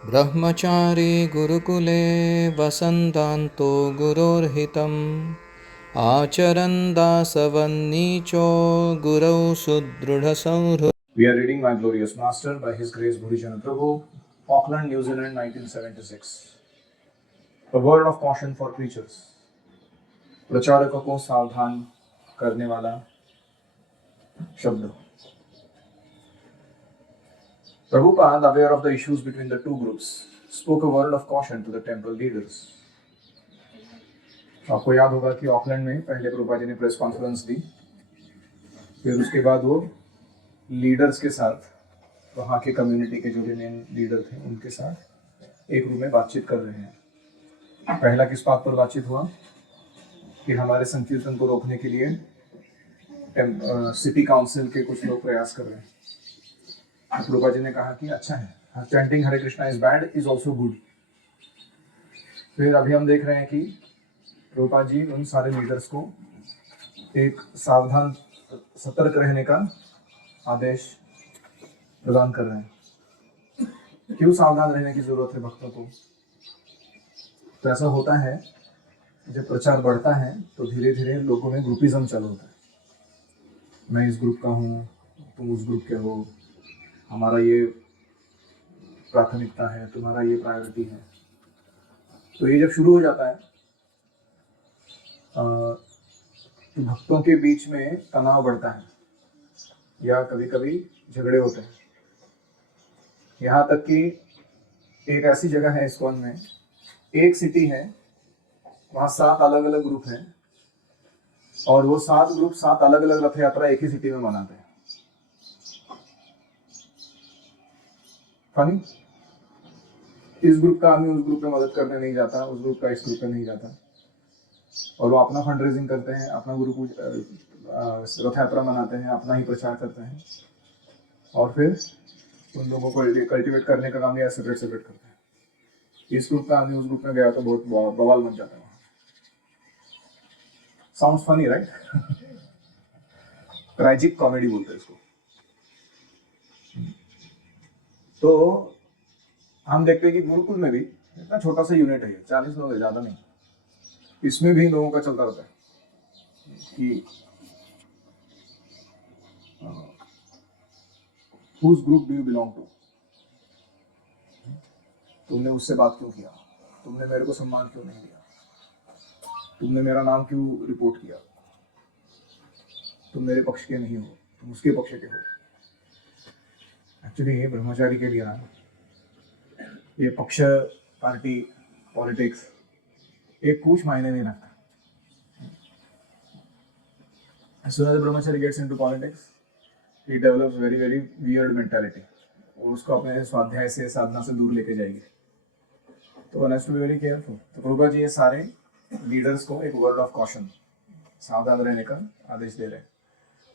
ब्रह्मचारी गुरुकुले वसन्तान्तो गुरोर्हितम् आचरन् दासवन्नीचो गुरौ सुदृढसंहृत्. We are reading My Glorious Master by His Grace Bhurijan Prabhu, Auckland, New Zealand, 1976. A word of caution for preachers. प्रचारकों को सावधान करने वाला शब्द. Prabhupada, aware of the issues between the two groups, spoke a word of caution to the temple leaders. आपको याद होगा कि ऑकलैंड में पहले प्रभुपाद जी ने प्रेस कॉन्फ्रेंस दी, फिर उसके बाद वो लीडर्स के साथ, वहाँ के कम्युनिटी के जो भी मेन लीडर थे उनके साथ एक रूम में बातचीत कर रहे हैं. पहला किस बात पर बातचीत हुआ कि हमारे संकीर्तन को रोकने के लिए सिटी काउंसिल के कुछ लोग प्रयास कर रहे हैं. प्रभुपाद जी ने कहा कि अच्छा है, chanting Hare Krishna is bad is also good. फिर अभी हम देख रहे हैं कि प्रभुपाद जी उन सारे लीडर्स को एक सावधान सतर्क रहने का आदेश प्रदान कर रहे हैं. क्यों सावधान रहने की जरूरत है भक्तों को? तो ऐसा होता है जब प्रचार बढ़ता है तो धीरे धीरे लोगों में ग्रुपिज्म चालू होता है. मैं इस ग्रुप का हूँ, तुम उस ग्रुप के हो, हमारा ये प्राथमिकता है, तुम्हारा ये प्रायोरिटी है. तो ये जब शुरू हो जाता है तो भक्तों के बीच में तनाव बढ़ता है या कभी कभी झगड़े होते हैं. यहाँ तक कि एक ऐसी जगह है इस्कॉन में, एक सिटी है, वहाँ 7 अलग अलग ग्रुप हैं और वो 7 ग्रुप 7 अलग अलग रथ यात्रा एक ही सिटी में मनाते हैं. फनी, इस ग्रुप का आदमी उस ग्रुप में मदद करने नहीं जाता, उस ग्रुप का इस ग्रुप में नहीं जाता, और वो अपना फंड रेजिंग करते हैं, अपना गुरु रथ यात्रा मनाते हैं, अपना ही प्रचार करते हैं, और फिर उन लोगों को कल्टिवेट करने का काम या सेपरेट सेपरेट करते हैं. इस ग्रुप का आदमी उस ग्रुप में गया तो बहुत बवाल बन जाता है. Sounds funny right? Tragic comedy बोलते हैं इसको. तो हम देखते हैं कि गुरुकुल में भी इतना छोटा सा यूनिट है, 40 लोग है, ज्यादा नहीं. इसमें भी लोगों का चलता रहता है कि whose group do you belong to? तुमने उससे बात क्यों किया? तुमने मेरे को सम्मान क्यों नहीं दिया? तुमने मेरा नाम क्यों रिपोर्ट किया? तुम मेरे पक्ष के नहीं हो, तुम उसके पक्ष के हो. एक्चुअली ये ब्रह्मचारी के लिए ना, ये पक्ष पार्टी पॉलिटिक्स एक कुछ मायने नहीं रखता. As soon as the brahmachari gets into politics, he develops very weird mentality. और उसको अपने स्वाध्याय से, साधना से दूर लेके जाएगी. तो one has to be very careful. तो प्रभुपाद जी ये सारे लीडर्स को एक वर्ड ऑफ कॉशन, सावधान रहने का आदेश दे रहे हैं.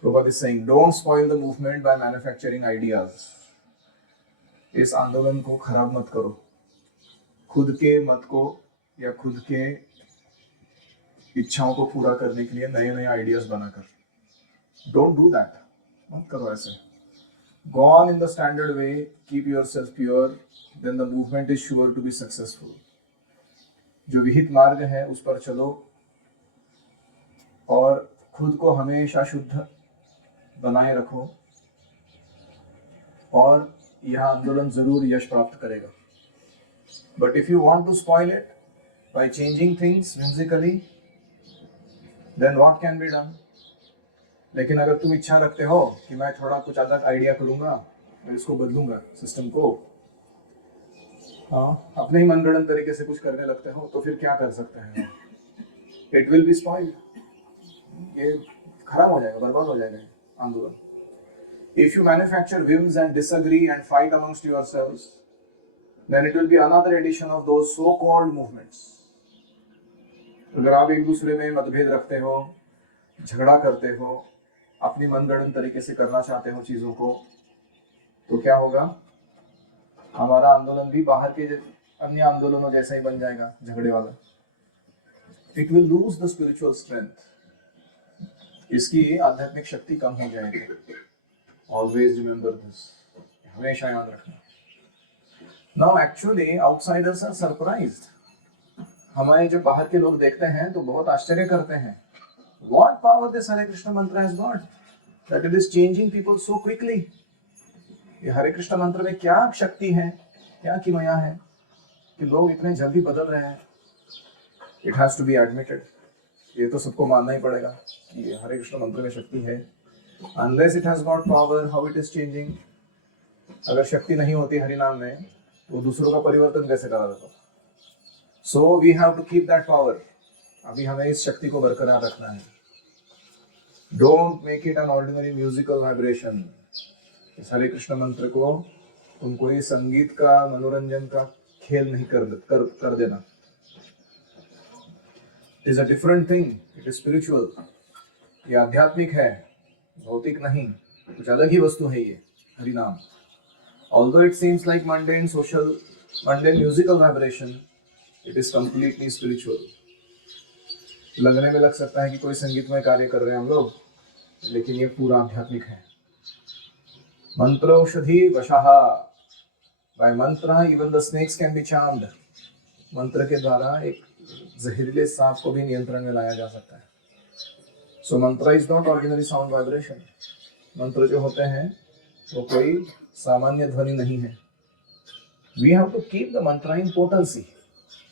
Prabhupada is saying, don't spoil the movement by manufacturing ideas. इस आंदोलन को खराब मत करो खुद के मत को या खुद के इच्छाओं को पूरा करने के लिए नए नए आइडियाज बनाकर. डोंट डू दैट, मत करो ऐसे. Go on in the standard way, keep yourself pure, then the movement is sure to be successful. जो विहित मार्ग है उस पर चलो और खुद को हमेशा शुद्ध बनाए रखो, और यह आंदोलन जरूर यश प्राप्त करेगा. But if you want to spoil it by changing things whimsically, then what can be done? लेकिन अगर तुम इच्छा रखते हो कि मैं थोड़ा कुछ अलग आइडिया करूंगा, मैं इसको बदलूंगा सिस्टम को, अपने ही मनगढ़ंत तरीके से कुछ करने लगते हो, तो फिर क्या कर सकते हैं? It will be spoiled. ये खराब हो जाएगा, बर्बाद हो जाएगा आंदोलन. If you manufacture whims and disagree and fight amongst yourselves, then it will be another edition of those so-called movements. अगर आप एक दूसरे में मतभेद रखते हो, झगड़ा करते हो, अपनी मनगढ़ंत तरीके से करना चाहते हो चीजों को, तो क्या होगा? हमारा आंदोलन भी बाहर के अन्य आंदोलनों जैसा ही बन जाएगा, झगड़े वाला. It will lose the spiritual strength. इसकी आध्यात्मिक शक्ति कम हो जाएगी. Always remember this. हमेशा याद रखना. Now actually outsiders are surprised, हमारे जब बाहर के लोग देखते हैं तो बहुत आश्चर्य करते हैं, व्हाट पावर दिस हरे कृष्ण मंत्र has got that it is changing people so quickly. ये हरे कृष्ण मंत्र में क्या शक्ति है, क्या किमया है कि लोग इतने जल्दी बदल रहे हैं। It has to be admitted, ये तो सबको मानना ही पड़ेगा कि ये हरे कृष्ण मंत्र में शक्ति है। Unless it has got power, how it is changing. अगर शक्ति नहीं होती हरि नाम में तो दूसरों का परिवर्तन कैसे करा जाता। So we have to keep that power. अभी हमें इस शक्ति को बरकरार रखना है। Don't make it an ordinary musical vibration. इस हरे कृष्ण मंत्र को तुम कोई संगीत का, मनोरंजन का खेल नहीं कर देना। It is a different thing, it is spiritual. ये आध्यात्मिक है, भौतिक नहीं, कुछ अलग ही वस्तु है ये हरि नाम। Although it seems like mundane musical vibration, it is completely spiritual. लगने में लग सकता है कि कोई संगीतमय कार्य कर रहे हैं हम लोग, लेकिन ये पूरा आध्यात्मिक है। मंत्रौषधि वशः, by mantra even the snakes can be charmed। मंत्र के द्वारा एक जहरीले सांप को भी नियंत्रण में लाया जा सकता है। So mantra is not ordinary sound vibration। मंत्र जो होते हैं वो कोई सामान्य ध्वनि नहीं है। We have to keep the mantra in potency,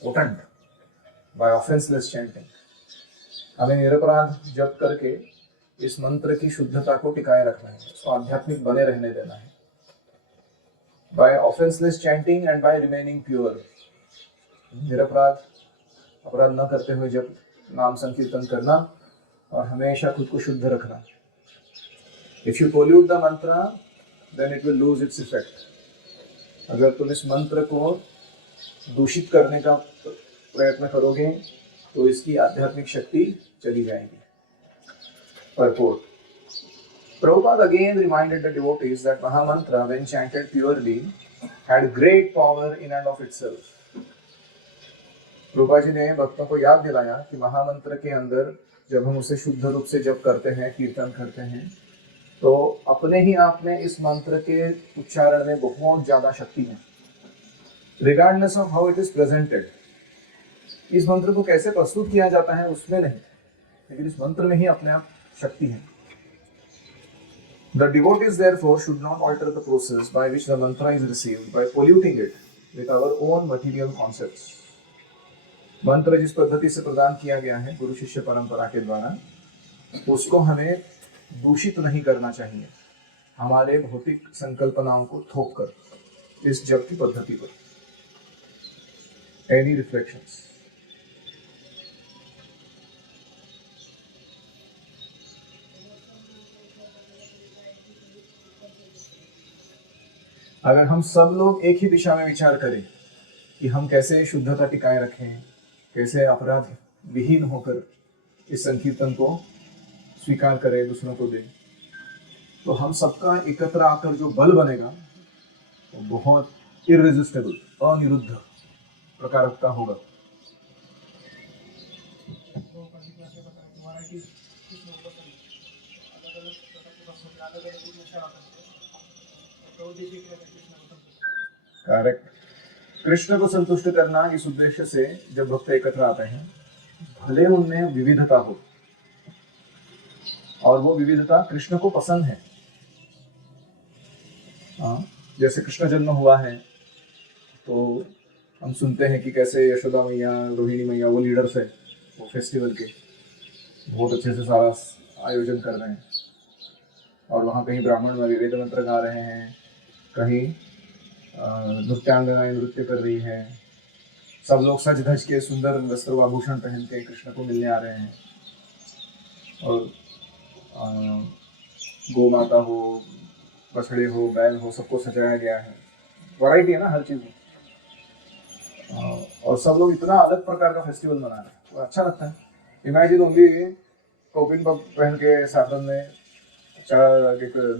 potent, by offenseless chanting। हमें निरपराध जप करके इस मंत्र की शुद्धता को टिकाए रखना है, उसको आध्यात्मिक बने रहने देना है। By offenseless chanting and by remaining pure। निरपराध, अपराध न करते हुए जब नाम संकीर्तन करना और हमेशा खुद को शुद्ध रखना। If you pollute the mantra, then it will lose its effect। अगर तुम इस मंत्र को दूषित करने का प्रयत्न करोगे तो इसकी आध्यात्मिक शक्ति चली जाएगी। Purport। Prabhupada again reminded the devotees that Mahamantra, when chanted purely, had great power in and of itself। Prabhupada ji ने भक्तों को याद दिलाया कि महामंत्र के अंदर जब हम उसे शुद्ध रूप से जप करते हैं, कीर्तन करते हैं, तो अपने ही आप में इस मंत्र के उच्चारण में बहुत ज्यादा शक्ति है। Regardless of how it is presented. इस मंत्र को कैसे प्रस्तुत किया जाता है उसमें नहीं, लेकिन इस मंत्र में ही अपने आप शक्ति है। The devotees therefore should not alter the process by which the mantra is received by polluting it with our own material concepts। मंत्र जिस पद्धति से प्रदान किया गया है गुरु शिष्य परंपरा के द्वारा, उसको हमें दूषित नहीं करना चाहिए हमारे भौतिक संकल्पनाओं को थोप कर इस जप की पद्धति पर। Any reflections? अगर हम सब लोग एक ही दिशा में विचार करें कि हम कैसे शुद्धता टिकाए रखें, कैसे अपराध विहीन होकर इस संकीर्तन को स्वीकार करें, दूसरों को दें, तो हम सबका एकत्र आकर जो बल बनेगा वो बहुत इररेजिस्टेबल, अनिरुद्ध प्रकार का होगा। करेक्ट। कृष्ण को संतुष्ट करना, इस उद्देश्य से जब भक्त एकत्र आते हैं, भले उनमें विविधता हो और वो विविधता कृष्ण को पसंद है। जैसे कृष्ण जन्म हुआ है तो हम सुनते हैं कि कैसे यशोदा मैया, रोहिणी मैया, वो लीडर्स है वो फेस्टिवल के, बहुत अच्छे से सारा आयोजन कर रहे हैं। और वहाँ कहीं ब्राह्मण वेद मंत्र गा रहे हैं, कहीं नृत्यांगनाएं नृत्य कर रही है, सब लोग सज धज के सुंदर वस्त्र आभूषण पहन के कृष्ण को मिलने आ रहे हैं। और गौ माता हो, बछड़े हो, बैल हो, सबको सजाया गया है। वैरायटी है ना हर चीज में। और सब लोग इतना अलग प्रकार का फेस्टिवल मना रहे हैं, तो अच्छा लगता है। इमेजिन ओनली कौपिन पहन के सैफरन में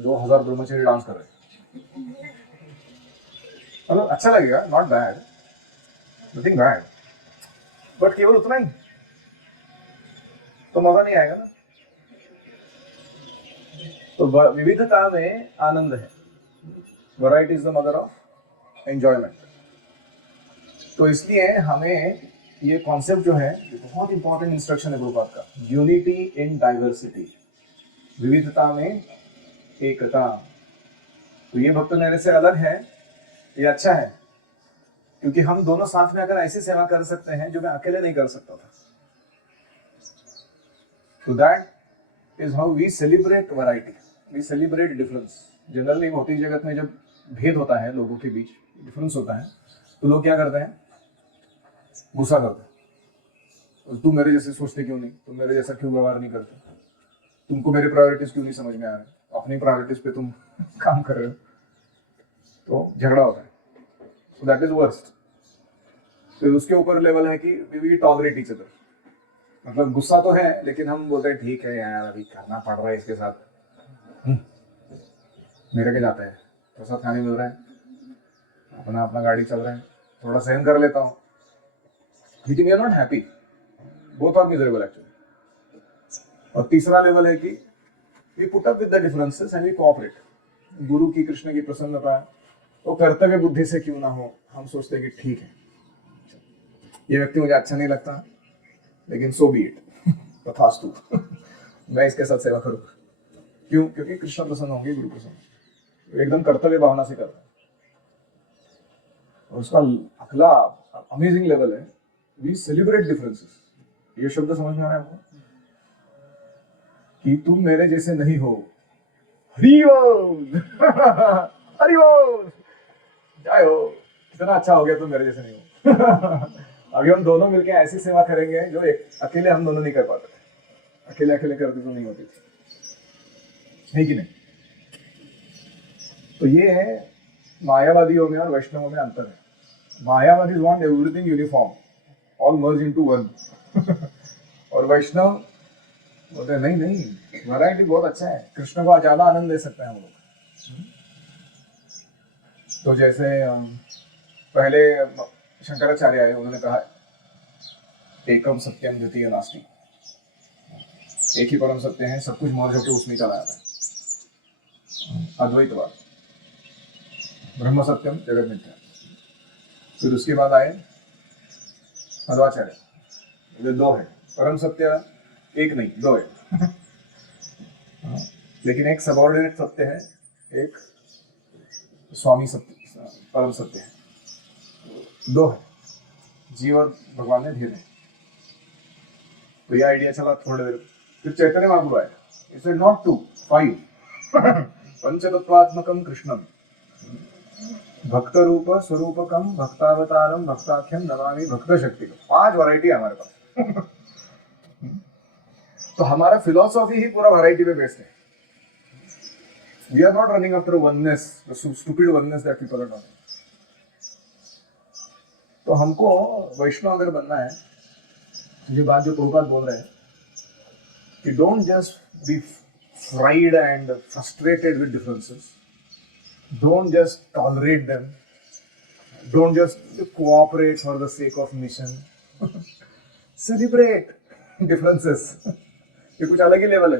2000 ब्रह्मचारी डांस कर रहे हैं, मतलब अच्छा लगेगा, not bad, nothing bad, but केवल उतना ही तो मजा नहीं आएगा ना। तो विविधता में आनंद है। Variety is the mother of enjoyment. तो इसलिए हमें ये कॉन्सेप्ट जो है बहुत इंपॉर्टेंट इंस्ट्रक्शन है प्रभुपाद का, यूनिटी इन डाइवर्सिटी, विविधता में एकता। तो ये भक्त मेरे से अलग है, ये अच्छा है, क्योंकि हम दोनों साथ में अगर ऐसी सेवा कर सकते हैं जो मैं अकेले नहीं कर सकता था। तो that is how we celebrate variety, we celebrate difference. Generally भौतिक जगत में जब भेद होता है, लोगों के बीच डिफरेंस होता है, तो लोग क्या करते हैं, गुस्सा करते हैं, तुम मेरे जैसे सोचते क्यों नहीं, तुम मेरे जैसा क्यों व्यवहार नहीं करते, तुमको मेरे प्रायोरिटीज क्यों नहीं समझ में आ रहे, अपनी प्रायोरिटीज पे तुम काम कर रहे हो, तो झगड़ा होता है। So that is worst. फिर उसके ऊपर लेवल है कि वी टॉलरेट ईच अदर, मतलब गुस्सा तो है लेकिन हम बोलते हैं ठीक है यार अभी करना पड़ रहा है इसके साथ, मेरे के जाता है, प्रसाद खाने मिल रहा है, अपना अपना गाड़ी चल रहा है, थोड़ा सहन कर लेता हूँ, लेकिन we are not happy, both are miserable actually. और तीसरा लेवल है कि we put up with the differences and we cooperate. गुरु की, कृष्ण की प्रसन्नता तो कर्तव्य बुद्धि से क्यों ना हो, हम सोचते हैं कि ठीक है ये व्यक्ति मुझे अच्छा नहीं लगता, लेकिन सो बी इट, तथास्तु मैं इसके साथ सेवा करूँ। क्यों? क्योंकि कृष्ण प्रसन्न होंगे, गुरु प्रसन्न, एकदम कर्तव्य भावना से करता है। और उसका अगला अमेजिंग लेवल है, वी सेलिब्रेट डिफरेंसेस। ये शब्द समझ में आ रहा है आपको कि तुम मेरे जैसे नहीं हो, हरि बोल हरि बोल, जय हो, कितना अच्छा हो गया तुम मेरे जैसे नहीं हो। अभी हम दोनों मिलकर ऐसी सेवा करेंगे जो अकेले हम दोनों नहीं कर पाते, अकेले अकेले करते तो नहीं होती थी, है कि नहीं? तो ये है मायावादियों में और वैष्णवों में अंतर है। मायावादी want everything uniform, all merge into one. और वैष्णव बोलते नहीं नहीं, वैरायटी बहुत अच्छा है, कृष्ण को ज्यादा आनंद दे सकते हैं हम लोग। तो जैसे पहले शंकराचार्य आए, उन्होंने कहा एकम सत्यम द्वितीय नास्ति, एक ही परम सत्य है, सब कुछ मर्ज होकर उसमें चला जाता है, अद्वैतवाद। ब्रह्म सत्यम जगत मिथ्या। फिर उसके बाद आए मध्वाचार्य, ये दो है, परम सत्य एक नहीं दो है। लेकिन एक सबऑर्डिनेट सत्य है, एक स्वामी सत्य, परम सत्य है, दो है, जीव और भगवान में भेद है। तो ये आइडिया चला थोड़ी देर, फिर चैतन्य महाप्रभु आए, इट्स नॉट 2, 5 पंचतत्वात्मकम कृष्णम भक्त रूप स्वरूपकम भक्तावतारम भक्ताख्यम नमामि भक्त शक्ति। 5 वैरायटी है हमारे पास। तो हमारा फिलोसॉफी ही पूरा वैरायटी पे बेस्ड है। We are not running after oneness, the stupid oneness that people are doing. तो हमको वैष्णव अगर बनना है, ये बात जो प्रभुपाद बोल रहे हैं कि don't just be fried and frustrated with differences, don't just tolerate them, don't just cooperate for the sake of mission, celebrate differences। ये कुछ अलग ही लेवल है।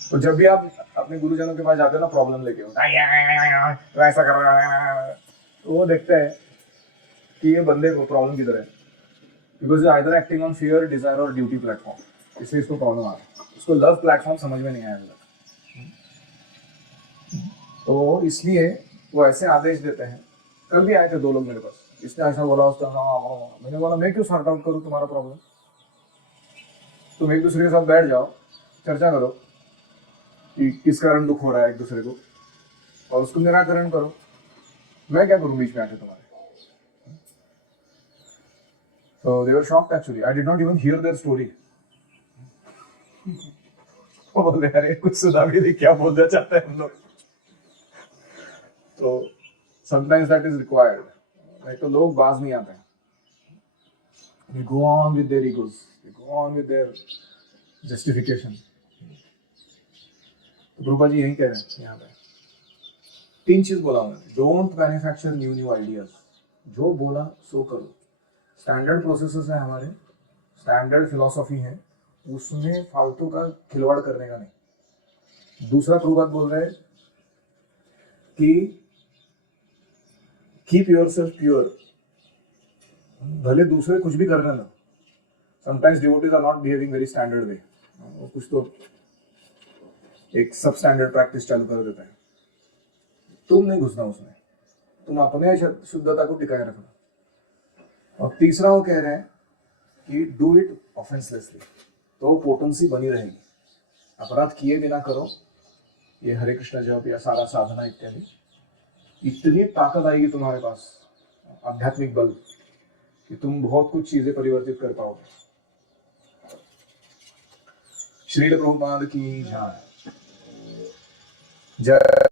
तो जब भी आप अपने गुरुजनों के पास जाते हो ना प्रॉब्लम लेके, तो ऐसा कर रहा है, तो वो देखते हैं कि ये बंदे को प्रॉब्लम किधर है, because either acting on fear, desire और ड्यूटी प्लेटफॉर्म, इससे इसको प्रॉब्लम आ रहा है, उसको लव प्लेटफॉर्म समझ में नहीं आया। तो इसलिए वो ऐसे आदेश देते हैं। कल भी आए थे 2 लोग मेरे पास, इसने ऐसा बोला, उसने मैंने बोला मैं क्यों सॉर्ट आउट करूँ तुम्हारा प्रॉब्लम, तुम एक दूसरे के साथ बैठ जाओ, चर्चा करो कि किस कारण दुख हो रहा है एक दूसरे को, और उसको निराकरण करो, मैं क्या करूँ बीच में आके तुम्हारे। तो they were shocked actually, I did not even hear their story. वो बोल रहे अरे कुछ सुना भी नहीं, क्या बोलना चाहते हैं हम लोग। तो sometimes that is required, नहीं तो लोग बाज नहीं आते हैं। They go on with their egos, they go on with their justification। तो प्रभुपाद जी यही कह रहे हैं यहाँ पे, 3 चीज बोला उन्होंने, डोंट मैन्युफैक्चर न्यू आइडियाज, जो बोला सो करो। स्टैंडर्ड प्रोसेसेस है हमारे, स्टैंडर्ड फिलोसॉफी है, उसमें फालतू का खिलवाड़ करने का नहीं। दूसरा प्रभुपाद बोल रहे हैं कि कीप योर सेल्फ प्योर, भले दूसरे कुछ भी कर रहे ना, sometimes devotees are not behaving very standard way, वो कुछ तो एक सब स्टैंडर्ड प्रैक्टिस चालू कर देता है, तुम नहीं घुसना उसमें, तुम अपने शुद्धता को टिकाए रखना। और तीसरा वो कह रहे हैं कि डू इट ऑफेंसलेसली, तो पोटेंसी बनी रहेगी, अपराध किए बिना करो, ये हरे कृष्ण जप या सारा साधना इत्यादि, इतनी ताकत आएगी तुम्हारे पास, आध्यात्मिक बल, कि तुम बहुत कुछ चीजें परिवर्तित कर पाओगे। श्रील प्रभुपाद की जय।